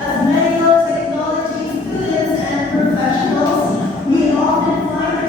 As medical technology students and professionals, we often find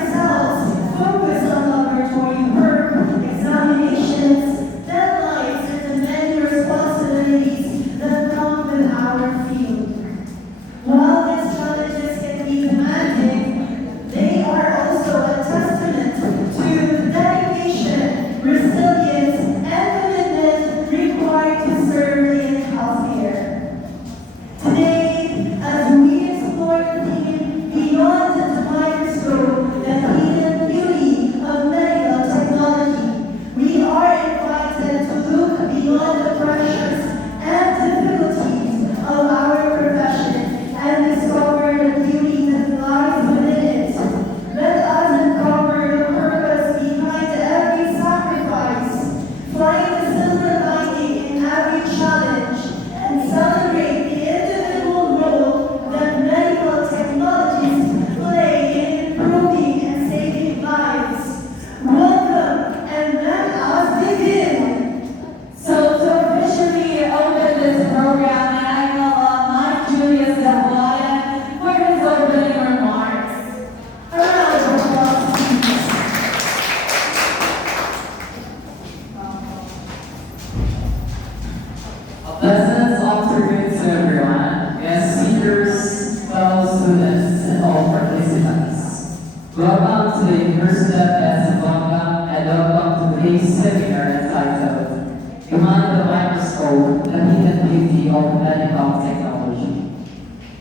seminar entitled Behind the Microscope, the Hidden Beauty of Medical Technology.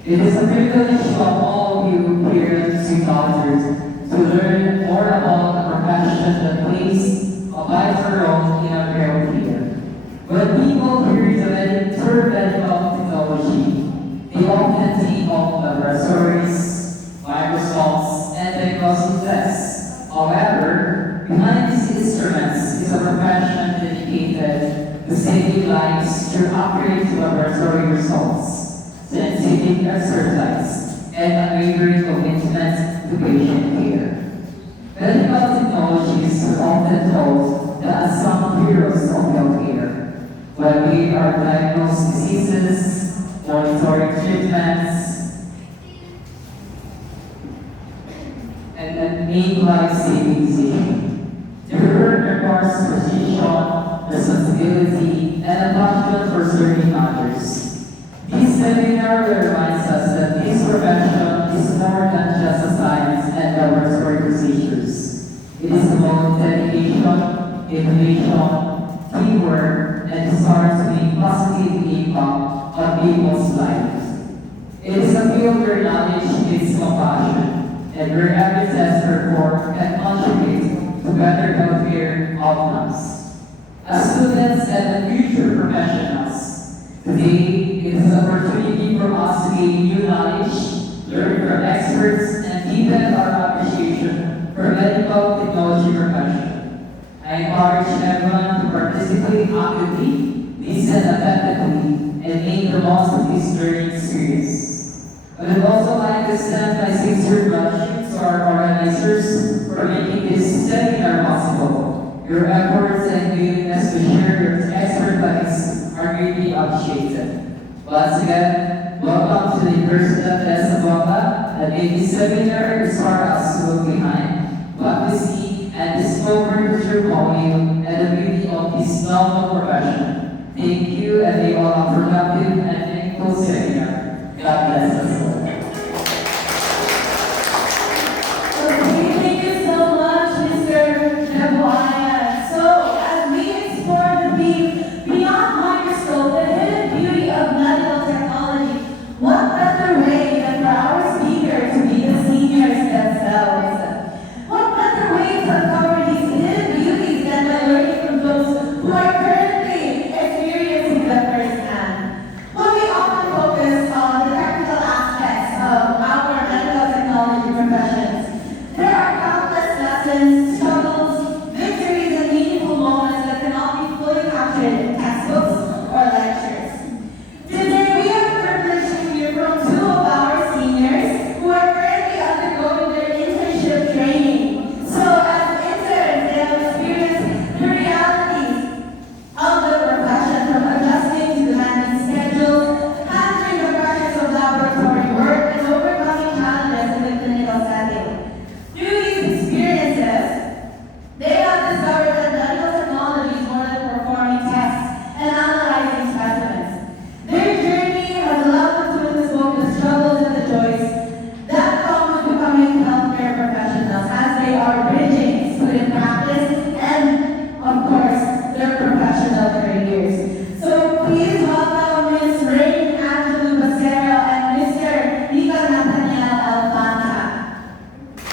It is a privilege of all of you here at St. Rogers to learn more about a profession that plays a vital role in our career. When people hear the term medical technology, they often think of laboratories, microscopes, and diagnostic tests. However, behind these instruments is a profession dedicated to saving lives through accurate laboratory results, scientific exercise, and unwavering commitment to patient care. Medical technologies are often called the unsung heroes of healthcare, when we are diagnosing diseases, monitoring treatments, and make life-saving decisions. Their work requires precision, responsibility, and a passion for serving others. This seminar reminds us that this profession is more than just a science and laboratory procedures. It is about dedication, innovation, teamwork, and desire to make positive impact on people's lives. It is a field where knowledge meets compassion, and where every test performed can contribute to better healthcare outcomes. As students and future professionals, today it is an opportunity for us to gain new knowledge, learn from experts, and deepen our appreciation for medical technology profession. I encourage everyone to participate actively, listen attentively, and make the most of this learning experience. I would also like to extend my sincere gratitude to our organizers for making this seminar possible. Your efforts and willingness to share your expertise are really appreciated. Once again, welcome to the University of Zamboanga, and in this seminar inspire us to look behind what we see and discover the true value and the beauty of this novel profession. Thank you, and may all have a productive and meaningful seminar. God bless us all. Okay, thank you so much, Mr. Nabuaya. So, as we explore the theme beyond microscope, the hidden beauty of medical technology, what better way than for our speaker to be the seniors themselves? What better way to uncover these hidden beauties than by learning from those who are currently experiencing them firsthand? While we often focus on the technical aspects of our medical technology professions, there are countless lessons, struggles, victories, and meaningful moments that cannot be fully captured in textbooks or lectures. Today, we have the privilege to hear from two of our seniors who are currently undergoing their internship training. So, as interns, they have experienced the realities of the profession, from adjusting to demanding schedules, handling the pressures of laboratory work, and overcoming challenges in the clinical setting. Through these experiences, they have discovered that medical technology is more than performing tests and analyzing specimens. Their journey has allowed them to witness both the struggles and the joys that come with becoming healthcare professionals as they are bridging student practice and, of course, their professional careers. So please welcome Ms. Rain Angelou Basero and Mr. Nico Nathaniel Alfanta.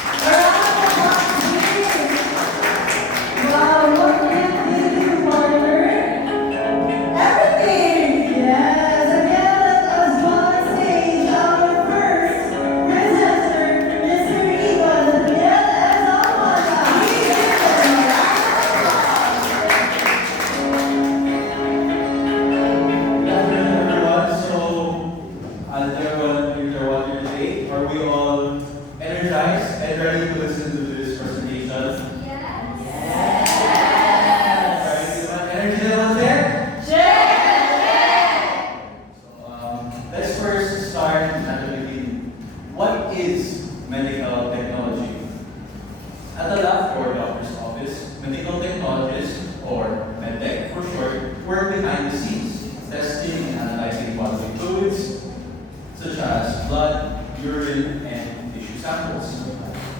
A round of applause, please. Wow, what did they do for learn? Everything! Yes, again, let us welcome on stage our first presenter, Mr. Nico Nathaniel Alfanta. Please give us a round of applause. Good afternoon, everyone. So, as everyone is watching today, are we all energized and ready to listen to this presentation? Ready to have energy levels there? Let's first start at the beginning. What is medical technology? At the lab or doctor's office, medical technologists, or MedTech for short, work behind the scenes, testing and analyzing bodily fluids, such as blood, urine, and tissue samples.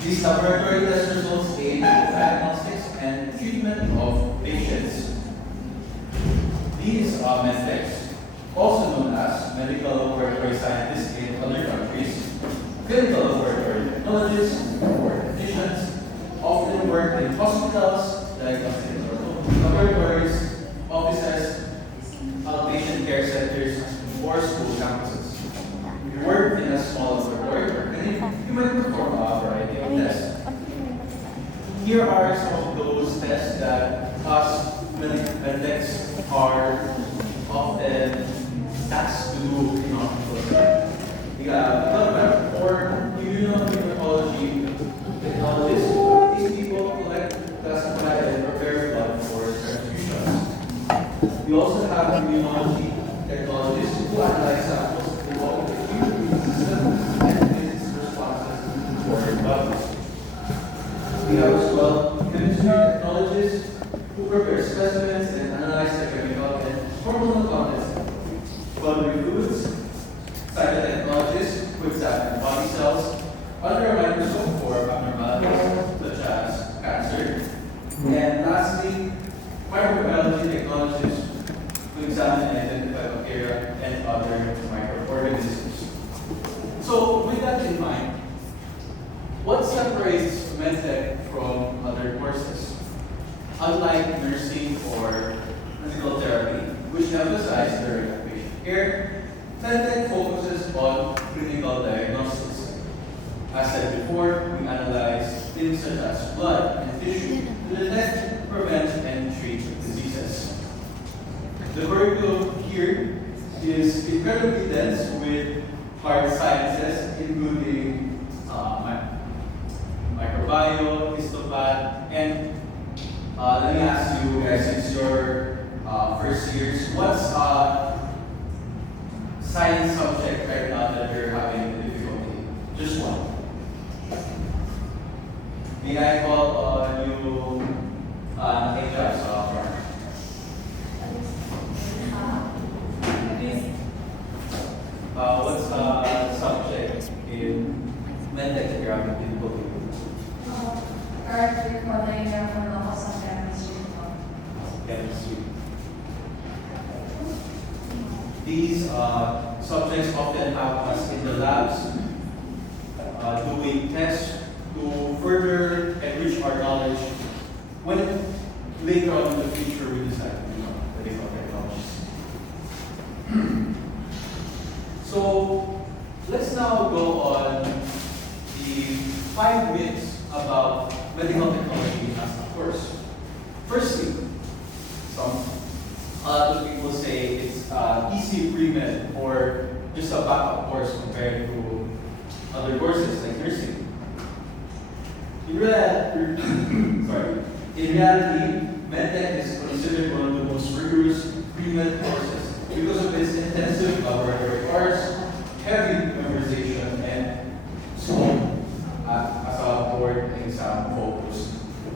These laboratory test results aid in the diagnostics and treatment of patients. These medtechs, also known as medical laboratory scientists in other countries, clinical laboratory technologists, or technicians, often work in hospitals, diagnostic laboratories, offices, outpatient care centers, or school campuses. If you work in a small laboratory or clinic, you might perform a variety of tests. Here are some of those tests that us medtechs are often tasked to do in hospitals. We have blood bank or immunohematology technologists. These people collect, classify, and prepare blood for transfusions. We also have immunology technologists who analyze samples involved in the immune system and its responses for blood. We have as well chemistry technologists who prepare specimens and analyze the chemical and hormonal contents. Pulmonary fluids, cytotechnologists who examine body cells under a microscope for abnormalities such as cancer. And lastly, microbiology technologists who examine and identify bacteria and other microorganisms. So with that in mind, what separates medtech from other courses? Unlike nursing or physical therapy, which emphasize direct patient care, medtech focuses on clinical diagnostics. As said before, we analyze things such as blood and tissue to detect, prevent, and treat diseases. The curriculum here is incredibly dense with hard sciences, including microbiome, histopath, and let me ask you guys, since your first years, what's science subject right now that you're having difficulty? Just one. May I call on you, Angel, what's subject in medtech that you're having difficulty with? Currently recording for the house of chemistry. Chemistry. These subjects often have us in the labs doing tests to further enrich our knowledge when later on in the future we decide to become medical technologists. So let's now go on the 5 myths about medical technology as a course. Firstly, a lot of people say it's easy pre-med or just a backup course compared to other courses like nursing. In reality, medtech is considered one of the most rigorous pre-med courses because of its intensive laboratory hours, heavy memorization, and small as a board exam focused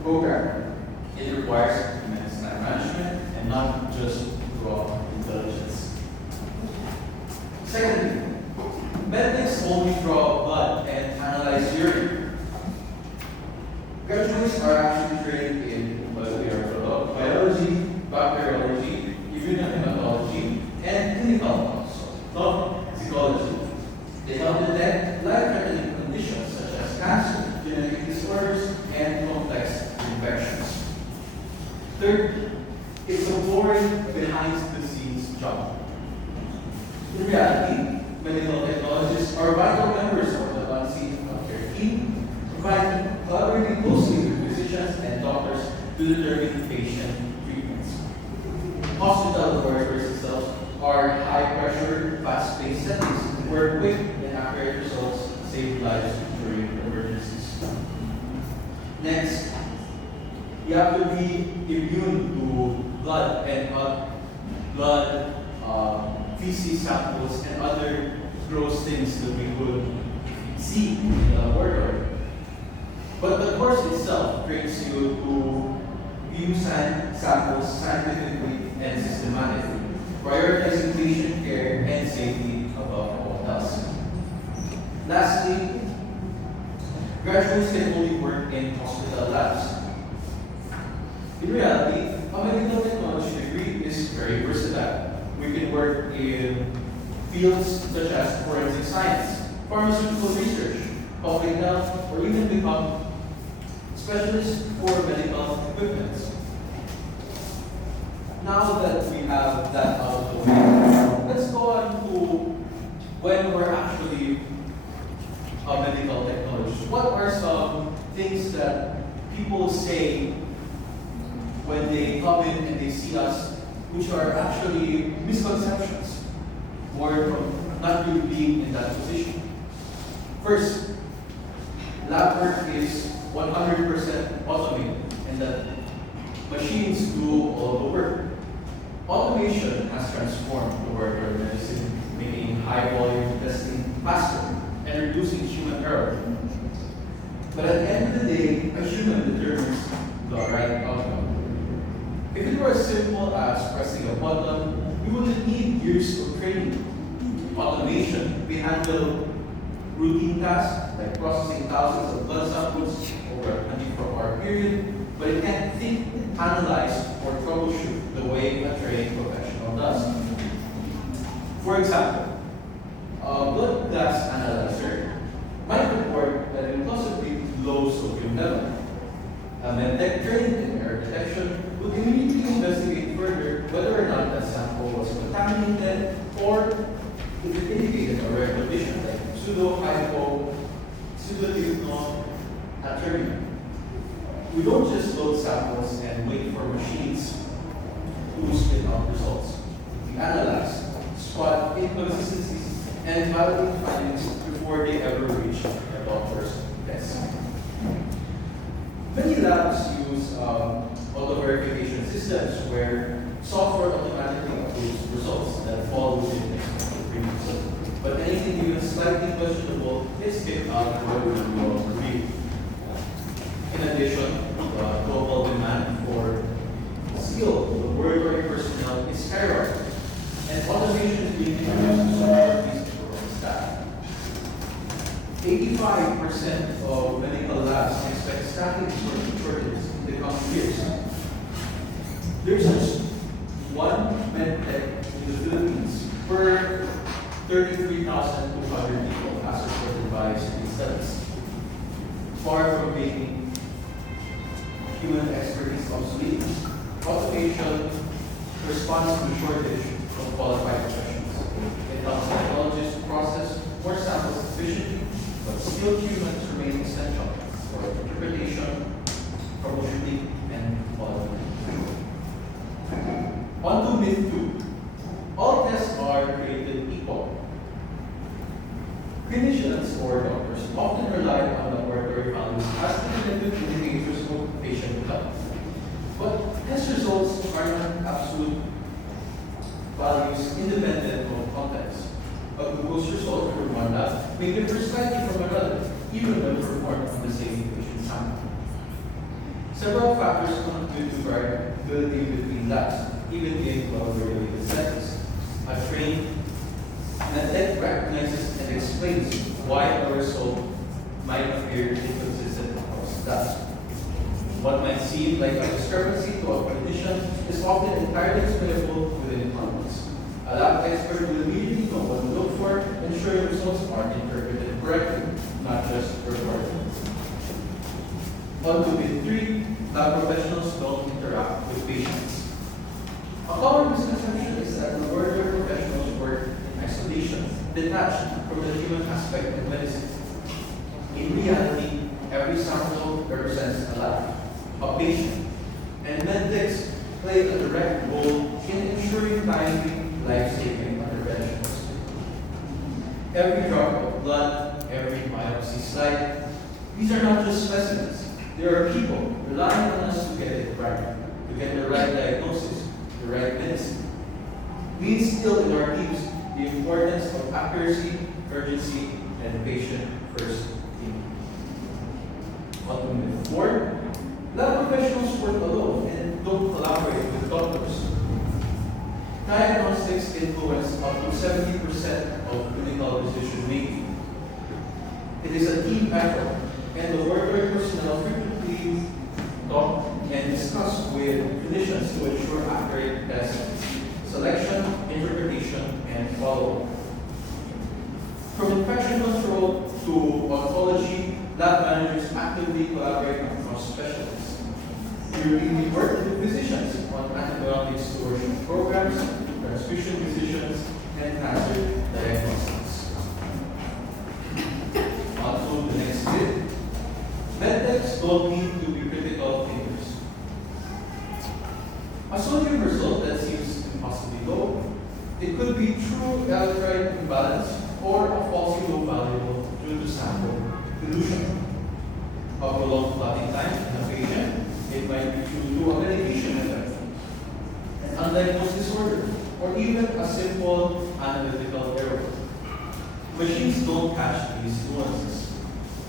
program. It requires immense time management and not just raw intelligence. Secondly, medtechs only draw blood and analyze urine. Graduates are actually trained in biology, bacteriology, immunohematology, and clinical toxicology. They help detect life-threatening conditions such as cancer, genetic disorders, and complex infections. Third, it's a boring behind-the-scenes job. In reality, medical technologists are vital members of the unseen healthcare team, collaborating closely with physicians and doctors to determine patient treatments. Hospital laboratories themselves are high-pressure, fast-paced settings where quick and accurate results save lives during emergencies. Next, you have to be immune to blood and feces samples and other gross things that we would see in the laboratory. But the course itself trains you to view samples scientifically and systematically, prioritizing patient care and safety above all else. Lastly, graduates can only work in hospital labs. In reality, a medical technology degree is very versatile. We can work in fields such as forensic science, pharmaceutical research, public health, or even become specialists for medical equipment. Now that we have that out of the way, let's go on to when we're actually a medical technologist. What are some things that people say when they come in and they see us, which are actually misconceptions, or from not really being in that position? First, lab work is 100% automated, and that machines do all the work. Automation has transformed the work of medicine, making high volume testing faster and reducing human error. But at the end of the day, a human determines the right outcome. If it were as simple as pressing a button, we wouldn't need years of training. Automation may handle routine tasks like processing thousands of blood samples over a 24-hour period, but it can't think, analyze, or troubleshoot the way a trained professional does. For example, a blood gas analyzer might report an impossibly low sodium level. A medtech trained in error detection would immediately investigate further whether or not that sample was contaminated or if it indicated a rare condition like pseudohypoallergenic atermia. We don't just load samples and wait for machines to spit out results. We analyze, spot inconsistencies, and validate findings before they ever reach a doctor's desk. Many labs use auto-verification systems where software automatically approves results that fall within expected premiums. But anything even slightly questionable is kicked out for manual review. In addition, the global demand for skilled laboratory personnel is skyrocketing, and automation is being introduced to support these growing staff. 85% of medical labs expect staffing shortages in the coming years. There's just one medtech in the Philippines per 33,200 people, as reported by studies. Far from making human expertise obsolete, automation responds to the shortage of qualified professionals. It helps technologists process more samples efficiently, but skilled humans remain essential for interpretation, troubleshooting, and quality. On to myth 2. All tests are created equal. Clinicians or doctors often rely on laboratory values as definitive indicators of patient health. But test results are not absolute values independent of context. A glucose result from one lab may differ slightly from another, even when performed on the same patient sample. Several factors contribute to variability between labs, even in well-regulated settings. A trained medtech recognizes and explains why a result might appear inconsistent across labs. What might seem like a discrepancy to a clinician is often entirely explainable within context. A lab expert will immediately know what to look for, ensuring results are interpreted correctly, not just reported. On to myth 3, lab professionals don't interact with patients. A common misconception is that laboratory professionals work in isolation, detached from the human aspect of medicine. In reality, every sample represents a life, a patient, and medtechs play a direct role in ensuring timely, life-saving interventions. Every drop of blood, every biopsy slide, these are not just specimens. There are people relying on us to get it right, to get the right diagnosis, the right medicine. We instill in our teams the importance of accuracy, urgency, and patient-first thinking. On to myth 4, lab professionals work alone and don't collaborate with doctors. Diagnostics influence up to 70% of clinical decision making. It is a team effort, and laboratory personnel frequently talk and discussed with clinicians to ensure accurate test selection, interpretation, and follow-up. From infection control to oncology, lab managers actively collaborate across specialties. We really work with physicians on antibiotic stewardship programs, transfusion decisions, and cancer diagnostics. On to the next bit. Medtechs don't need to be critical thinkers. A sodium result that seems impossibly low, it could be true electrolyte imbalance or a falsely low value due to sample dilution. A prolonged clotting time in a patient, it might be due to a medication effect, an undiagnosed disorder, or even a simple analytical error. Machines don't catch these nuances.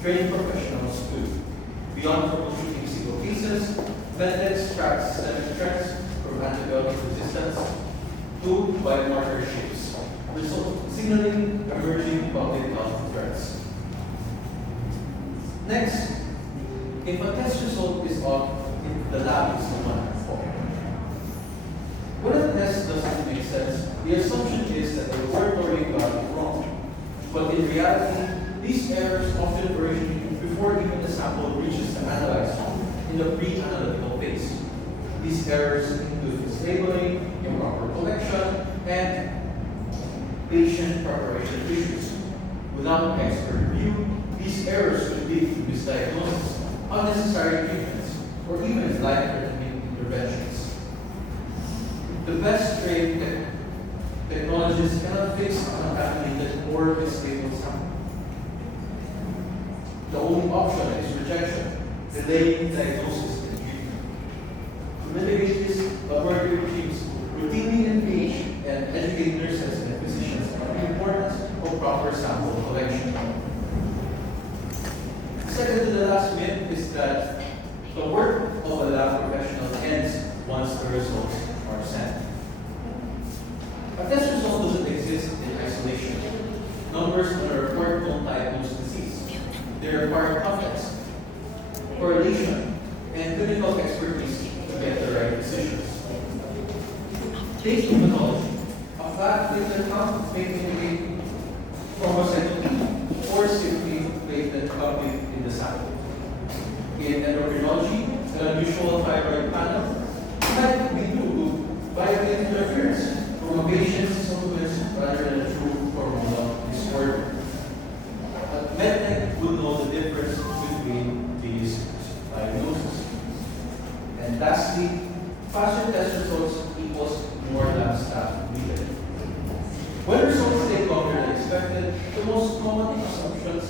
Trained professionals do. Beyond troubleshooting single cases, Medtech tracks systemic trends from antibiotic resistance to biomarker shifts, signaling emerging public health threats. Next, if a test result is off, if the lab is the one at fault. When a test doesn't make sense, the assumption is that the laboratory got it wrong. But in reality, these errors often originate before even the sample reaches the analyzer in the pre-analytical phase. These errors include mislabeling, improper collection, and patient preparation issues. Without expert review, these errors could lead to misdiagnosis, unnecessary treatments, or even life-threatening interventions. The best trained technologists cannot fix uncontaminated or mislabeled sample. The only option is rejection, delaying diagnosis and treatment. To mitigate this, laboratory teams routinely engage and educate nurses and physicians on the importance of proper sample collection. Second to the last myth is that the work of a lab professional ends once the results are sent. A test result doesn't exist in isolation. Numbers on a report don't diagnose disease. They require context, correlation, and clinical expertise to get the right decisions. Take immunology. A flat platelet count may indicate thrombocytopenia or simply platelet coupling in the sample. In endocrinology, an unusual thyroid panel might be due to violent interference from a patient's supplements rather than a true hormonal disorder. But Medtech would know the difference between these diagnoses. And lastly, faster test results equals more lab staff needed. When results take longer than expected, the most common assumptions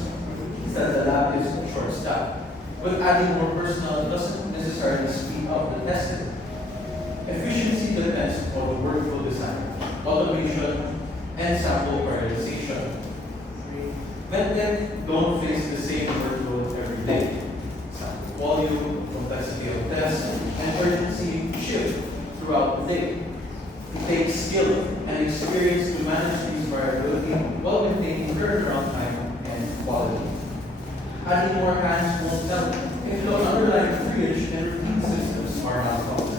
is that the lab is short-staffed. But adding more personnel doesn't necessarily speed up the testing. Efficiency depends on the workflow design, automation, and sample prioritization. Medtech don't face the same workload every day. Sample volume, complexity of tests, and urgency shift throughout the day. It takes skill and experience to manage these variability while maintaining turnaround time and quality. Adding more hands won't help if the underlying triage and routine systems are not competent.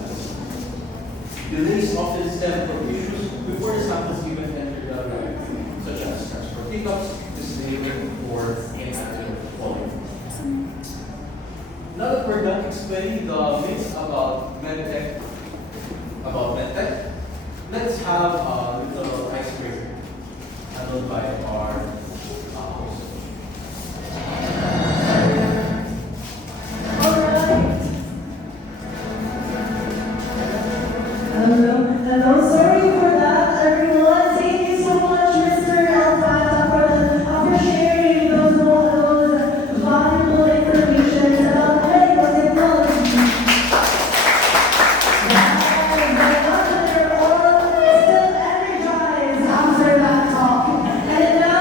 Delays often stem from issues before the samples even enter the lab, such as transport hiccups, mislabeling, or inadequate volume. Now that we're done explaining the myths about Medtech, let's have a little icebreaker handled by our host. Alright. Hello, sorry for that, everyone. Thank you so much, Mr. Alfata, for sharing those valuable information about medical technology. They're all still energized after that talk. And now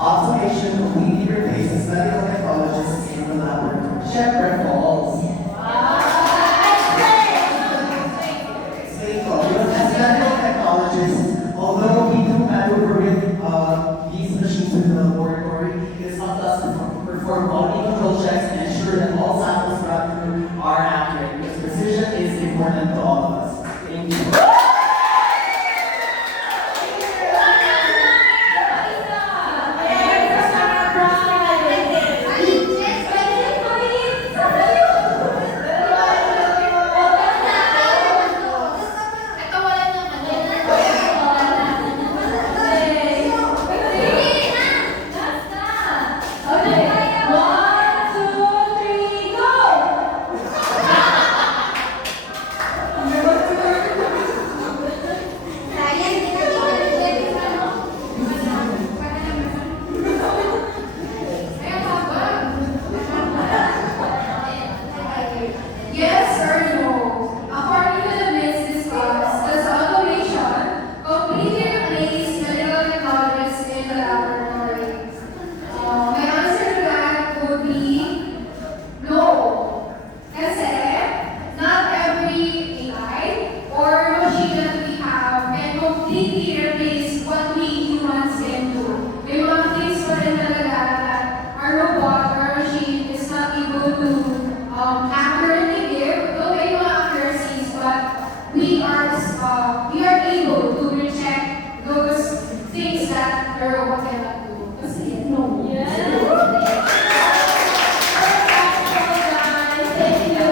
Automation completely replaces medical technologists in the laboratory. Syempre, false. Explain ko, because as medical technologists, although we do maneuver with these machines in the laboratory, it is up to us to perform quality control checks and ensure that all samples brought through are accurate, because precision is important to all of us. Thank you. Yes or no? According to the myths discussed, does automation completely replace medical technologists in the laboratory? My answer to that would be no. Kasi not every AI or machine that we have can completely replace what we humans can do. May mga things pa rin talaga that our robot or machine is not able to accurately give, though may mga accuracies, but we are able to reject those things that the robot cannot do. Kasi no. Thank you.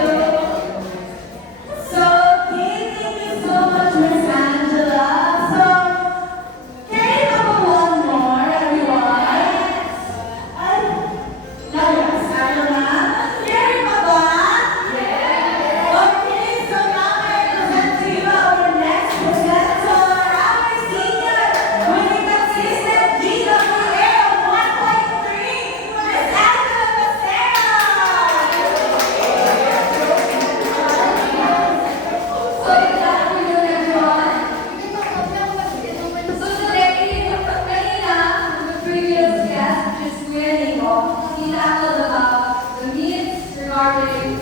So, okay, thank you so much, Miss Angela. So, can I have one more, everyone? Ay, yes, Angela. Can pa ba? Okay, so now I present to you our next presenter, our senior winning consistent GWA of 1.3, Miss Angela Becerra. So, good afternoon, everyone. So, today, kanina, the previous guest, which is Kuya Nico, he tackled about the myths regarding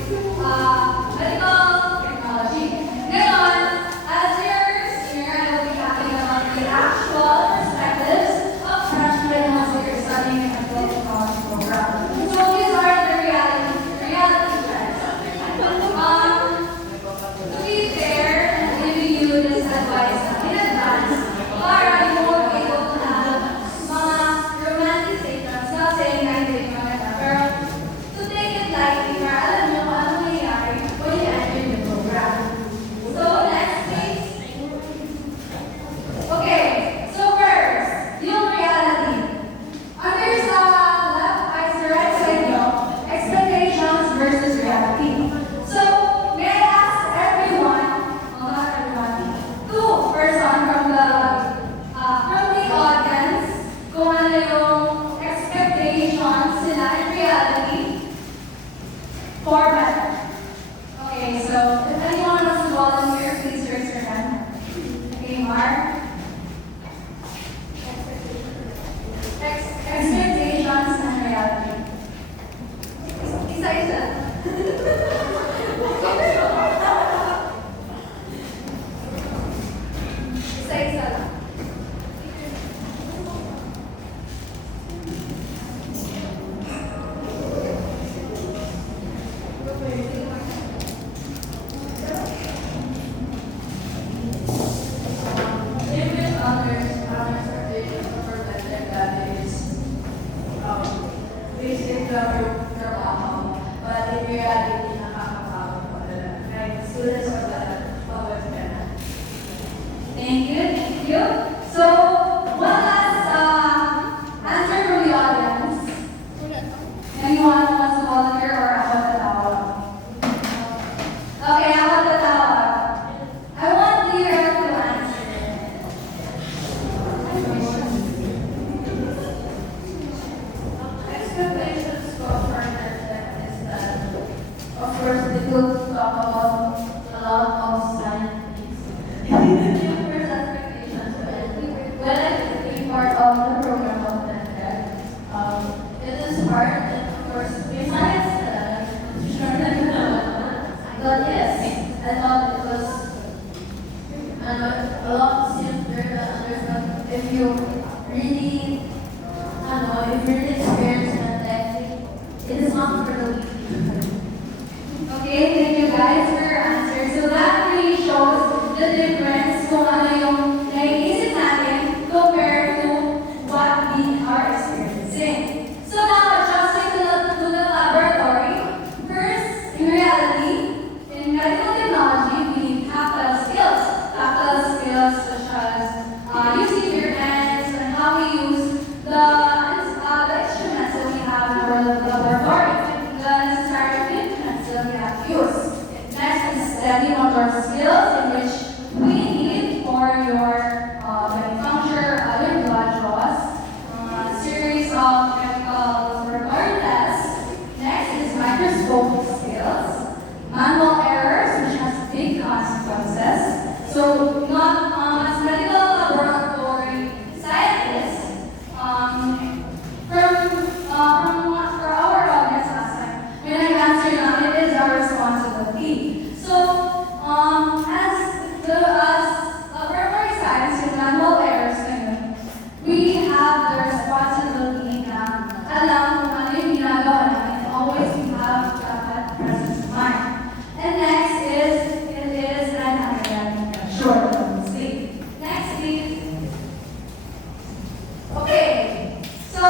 medical technology. Ngayon, as your senior, I will be talking about the actual perspectives of freshman monsters studying in a medical technology program. So, these are the reality trends. To be fair, I'm giving you this advice in advance para you won't be able to have mga romantic statements, not saying na hindi maganda, pero to take it lightly para alam nyo kung ano nangyayari when you enter the program. So, next please. Okay, so first, yung reality. Under sa left, sa right side nyo, expectations versus reality. So, may I ask everyone, well not everyone, two person from the audience, kung ano yung expectations sila in reality for better. Okay, so if anyone wants to volunteer, please raise your hand. Okay, Mark. Expectations and reality. Isa-isa. Isa-isa lang. Different others have expectations for better that is basic trabaho, but in reality, nakakapagod po talaga. Kahit students are pagod ka na. Thank you, thank you. So, one last answer from the audience. Anyone who wants to volunteer or ako tatawag? Okay, ako tatawag. I want Lyra to answer. Expectations go further than is that if you're experienced medtech, it is not for the weak. Okay, thank you guys for your answers. So that really shows the difference kung ano yung naiisip natin compared to what we are experiencing. So now, adjusting to the laboratory, first, in reality, in medical technology, we need tactile skills. Tactile skills such as using your hands and how we use the instruments that we have in our laboratory, the necessary instruments that we have to use. Next is steady motor skills, in which we need for your venipuncture, other blood draws, series of chemical laboratory tests. Next is microscopic skills, manual errors, which has big consequences. So, not as medical laboratory scientists, for our audience last time, when I answered now, it is our responsibility. So, as laboratory science and manual errors ngayon, we have the responsibility na alam kung ano yung ginagawa natin. Always we have that presence of mind. And next is, it is an academic short sleep. Next is, okay, so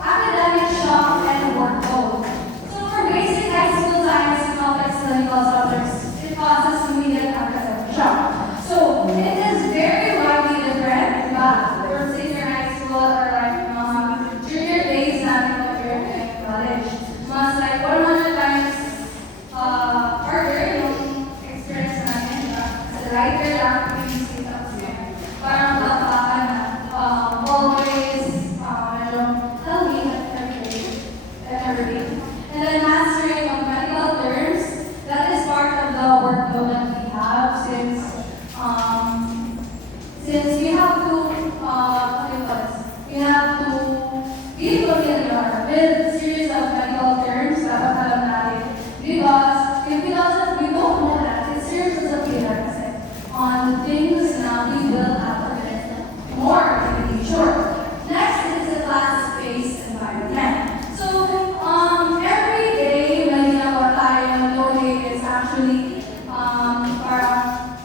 academic shock and workload. So for basic high school science and complex clinical subjects, it causes immediate academic shock. So it is very widely different, but for senior high school or like junior days natin when you're in college, mas like 100 times harder yung experience natin kasi lighter lang yung tapos parang lapakan na always medyo healthy every day. And then mastering of medical terms, that is part of the workload that we have since we have to what do you call this? We have to be familiar with a series of medical terms dapat alam natin because if we don't know that, it's serious as a prerequisite on the things na we will have to get more to be sure. Next is the class-based environment. So every day when ginagawa tayo loading is actually parang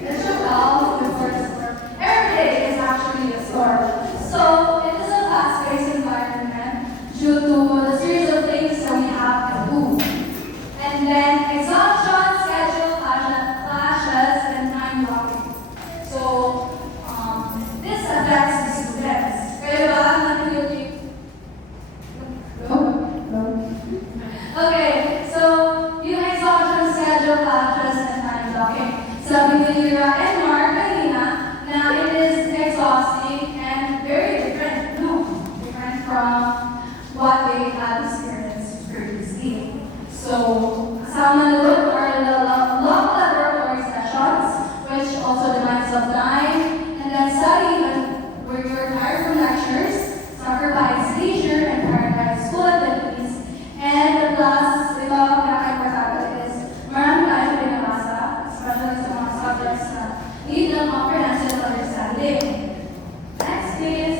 it's your health before the store. Every day is actually a store. So it is a fast-paced environment due to the series of things that we have to do. And then exhaustion, schedule clashes, and time blocking. So this affects the students. Kaya ba Okay, so yung exhaustion, schedule clashes, and time blocking. Sabi ni Lyra and Mark kanina na it is exhausting and very different from what they had experienced previously. So, kasama na doon are the long laboratory sessions, which also demands of time, and then study where you're tired from lectures, sacrifice leisure, and prioritize school activities, and plus, ito ang pinaka-importante is marami tayong pinabasa, especially sa mga subjects na need ng comprehensive understanding. Next is,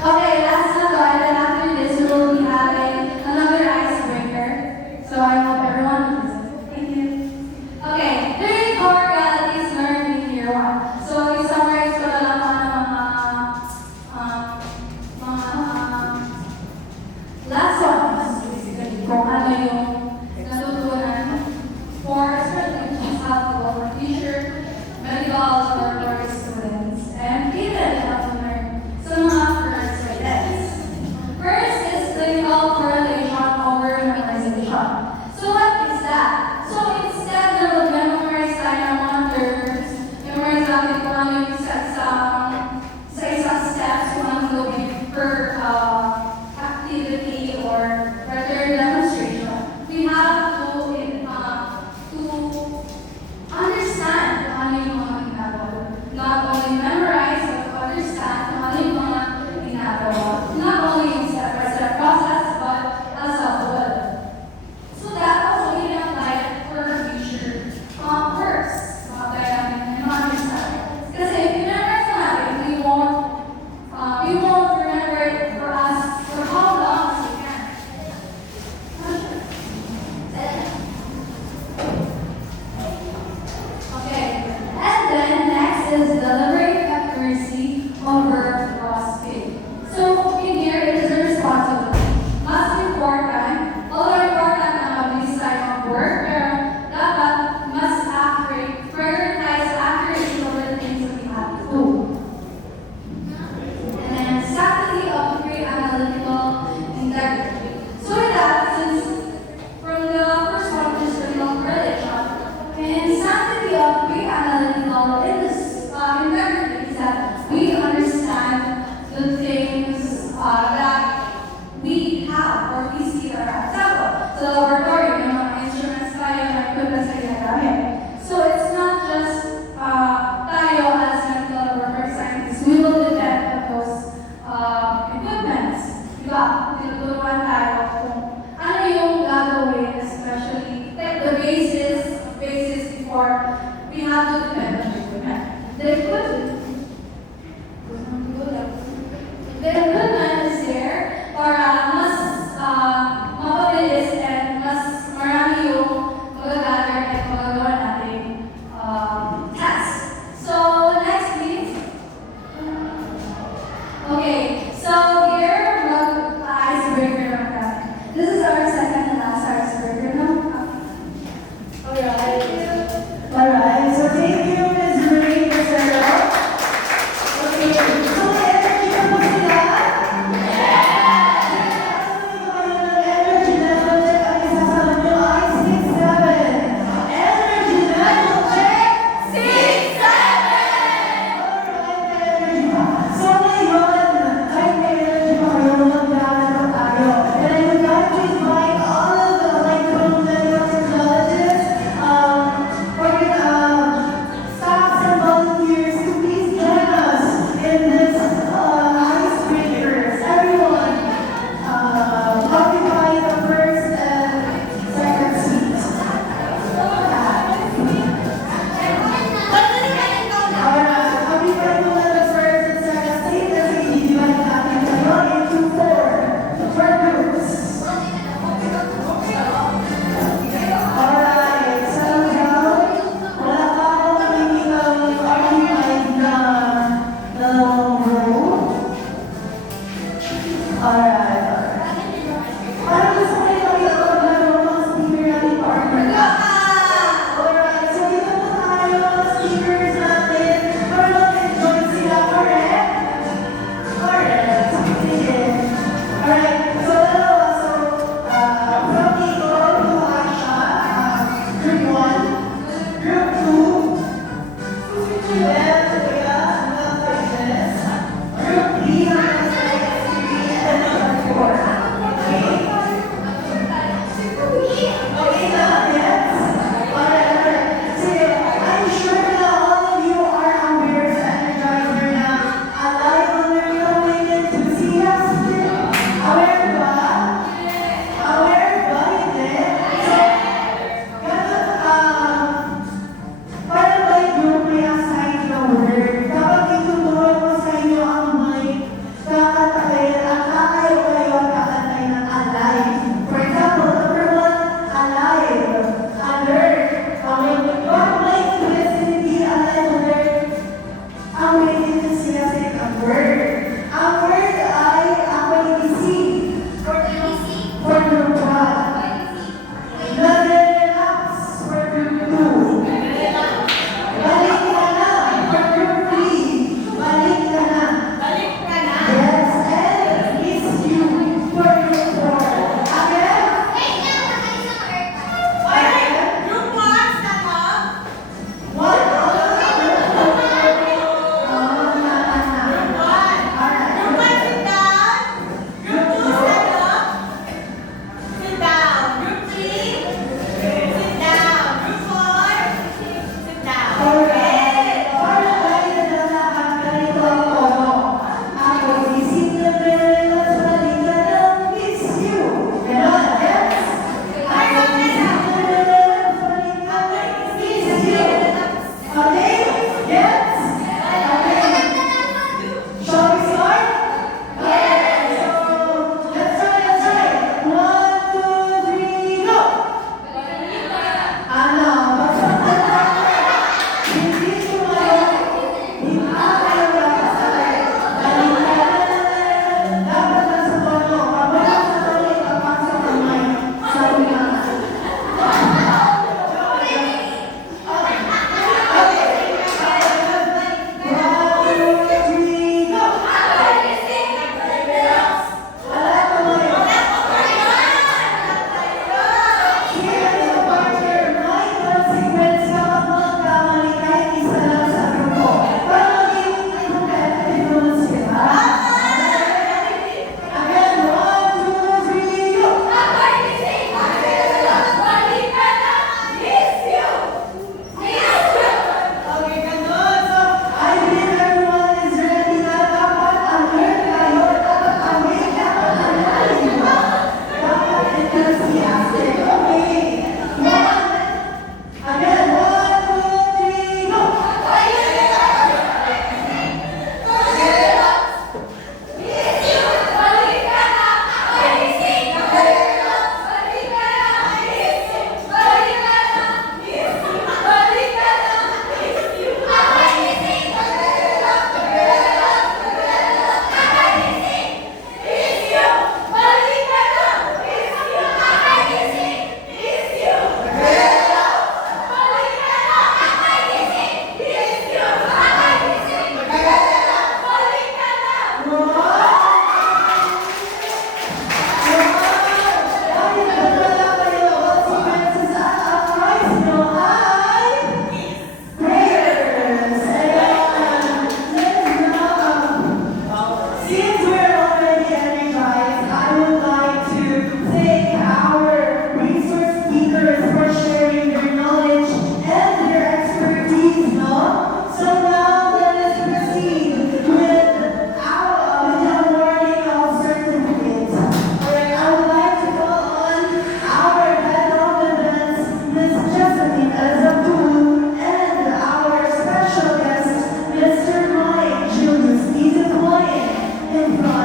okay, last na to, and then after this, we will be having another icebreaker. ba, tinuturuan tayo kung ano yung gagawin, especially like the basis before we have to depend on the equipment. The equipment is there para mas mapabilis and mas marami yung magagather at magagawa natin tasks. So, next please. Okay, so here, icebreaker lang kami. This is our second and last icebreaker now. Alright, so thank you, Ms. Marie Casero. Okay, so may energy na po sila? Energy level check ang isasama nyo ay 6-7. Energy level check! 6-7! Alright, may energy pa. So ngayon, kahit may energy pa kayo, maglalaro tayo. And I would like to invite all of the medical technologists, staffs and volunteers to please join us in this icebreakers. Everyone, occupy the first and second seats. Alright, occupy muna the first and second seat. Kasi i-divide natin kayo into four groups. Alright, settle down. Wala pa akong nakikitang occupied na row. Alright. Parang gusto ko yung makita ko na mga speaker natin partner. Alright, so dito po tayo mga speakers natin. Para mag-enjoy sila, correct? Correct. Sige. Alright, so dalawa. So, from Nicole to Asha, group 1, group 2, then, Kuya, Fitness, group 3, and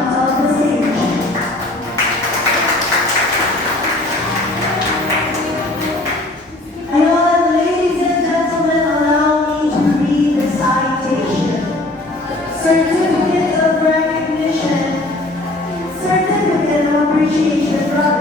front of the stage. And ladies and gentlemen, allow me to read the citation. Certificate of recognition, certificate of appreciation from